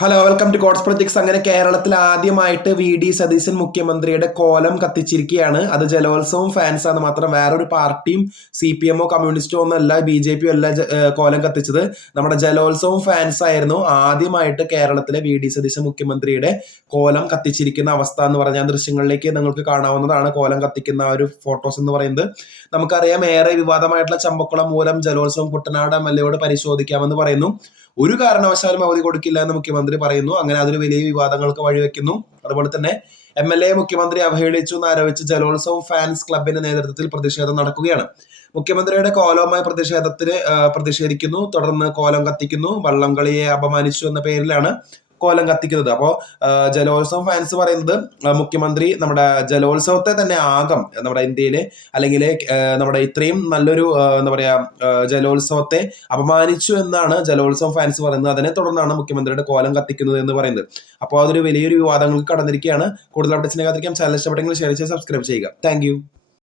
Hello, welcome to Coats projects. അങ്ങനെ കേരളത്തിൽ ആദ്യമായിട്ട് വി.ഡി. സതീശൻ മുഖ്യമന്ത്രിയുടെ കോലം കത്തിച്ചിരിക്കുകയാണ്. അത് ജലോത്സവം ഫാൻസ് ആണ് മാത്രം, വേറൊരു പാർട്ടിയും CPM കമ്മ്യൂണിസ്റ്റോ ഒന്നല്ല, BJP അല്ല കോലം കത്തിച്ചത്. നമ്മുടെ ജലോത്സവം ഫാൻസ് ആയിരുന്നു ആദ്യമായിട്ട് കേരളത്തിലെ വി.ഡി. സതീശൻ മുഖ്യമന്ത്രിയുടെ കോലം കത്തിച്ചിരിക്കുന്ന അവസ്ഥ എന്ന് പറഞ്ഞാൽ ദൃശ്യങ്ങളിലേക്ക് നിങ്ങൾക്ക് കാണാവുന്നതാണ്. കോലം കത്തിക്കുന്ന ആ ഒരു ഫോട്ടോസ് എന്ന് പറയുന്നത് നമുക്കറിയാം. ഏറെ വിവാദമായിട്ടുള്ള ചമ്പക്കുളം മൂലം ജലോത്സവം കുട്ടനാട് MLA പരിശോധിക്കാമെന്ന് പറയുന്നു. ഒരു കാരണവശാലും അവധി കൊടുക്കില്ല എന്ന് മുഖ്യമന്ത്രി പറയുന്നു. അങ്ങനെ അതൊരു വലിയ വിവാദങ്ങൾക്ക് വഴിവെക്കുന്നു. അതുപോലെ തന്നെ MLA മുഖ്യമന്ത്രി അവഹേളിച്ചു എന്നാരോപിച്ച് ജലോത്സവം ഫാൻസ് ക്ലബിന്റെ നേതൃത്വത്തിൽ പ്രതിഷേധം നടക്കുകയാണ്. മുഖ്യമന്ത്രിയുടെ കോലവുമായി പ്രതിഷേധിക്കുന്നു. തുടർന്ന് കോലം കത്തിക്കുന്നു. വള്ളംകളിയെ അപമാനിച്ചു എന്ന പേരിലാണ് കോലം കത്തിക്കുന്നത്. അപ്പോൾ ജലോത്സവം ഫാൻസ് പറയുന്നത് മുഖ്യമന്ത്രി നമ്മുടെ ജലോത്സവത്തെ തന്നെ ആകം നമ്മുടെ ഇന്ത്യയിലെ അല്ലെങ്കിൽ നമ്മുടെ ഇത്രയും നല്ലൊരു എന്താ പറയാ ജലോത്സവത്തെ അപമാനിച്ചു എന്നാണ് ജലോത്സവം ഫാൻസ് പറയുന്നത്. അതിനെ തുടർന്നാണ് മുഖ്യമന്ത്രിയുടെ കോലം കത്തിക്കുന്നത് എന്ന് പറയുന്നത്. അപ്പോൾ അതൊരു വലിയൊരു വിവാദങ്ങൾക്ക് കടന്നിരിക്കുകയാണ്. കൂടുതൽ അപ്ഡേറ്റ്സിനെ കാത്തിരിക്കാം. ചാനൽ ഇഷ്ടപ്പെട്ടെങ്കിൽ ഷെയർ ചെയ്ത് സബ്സ്ക്രൈബ് ചെയ്യുക. താങ്ക്